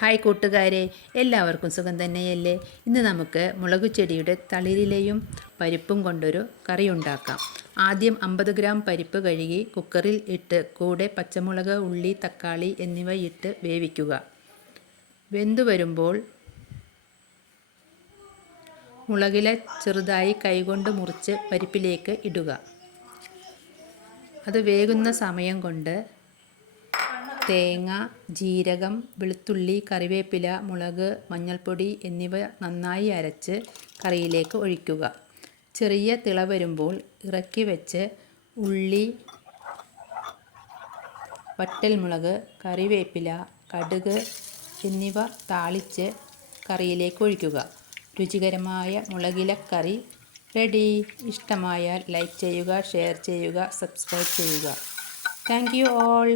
Hi കൂട്ടുകാരെ, എല്ലാവർക്കും സുഖം തന്നെയല്ലേ? ഇന്ന് നമുക്ക് മുളക് ചെടിയുടെ തളിരിലയും പരിപ്പും കൊണ്ടൊരു കറി ഉണ്ടാക്കാം. ആദ്യം 50 ഗ്രാം പരിപ്പ് കഴുകി കുക്കറിൽ ഇട്ട് കൂടെ പച്ചമുളക്, ഉള്ളി, തക്കാളി എന്നിവ ഇട്ട് വേവിക്കുക. വെന്തു വരുമ്പോൾ മുളകില ചെറുതായി കൈകൊണ്ട് മുറിച്ച് പരിപ്പിലേക്ക് ഇടുക. അത് വേകുന്ന സമയം കൊണ്ട് തേങ്ങ, ജീരകം, വെളുത്തുള്ളി, കറിവേപ്പില, മുളക്, മഞ്ഞൾപ്പൊടി എന്നിവ നന്നായി അരച്ച് കറിയിലേക്ക് ഒഴിക്കുക. ചെറിയ തിള വരുമ്പോൾ ഇറക്കി വെച്ച് ഉള്ളി, വറ്റൽമുളക്, കറിവേപ്പില, കടുക് എന്നിവ താളിച്ച് കറിയിലേക്ക് ഒഴിക്കുക. രുചികരമായ മുളകിലക്കറി റെഡി. ഇഷ്ടമായാൽ ലൈക്ക് ചെയ്യുക, ഷെയർ ചെയ്യുക, സബ്സ്ക്രൈബ് ചെയ്യുക. Thank you all.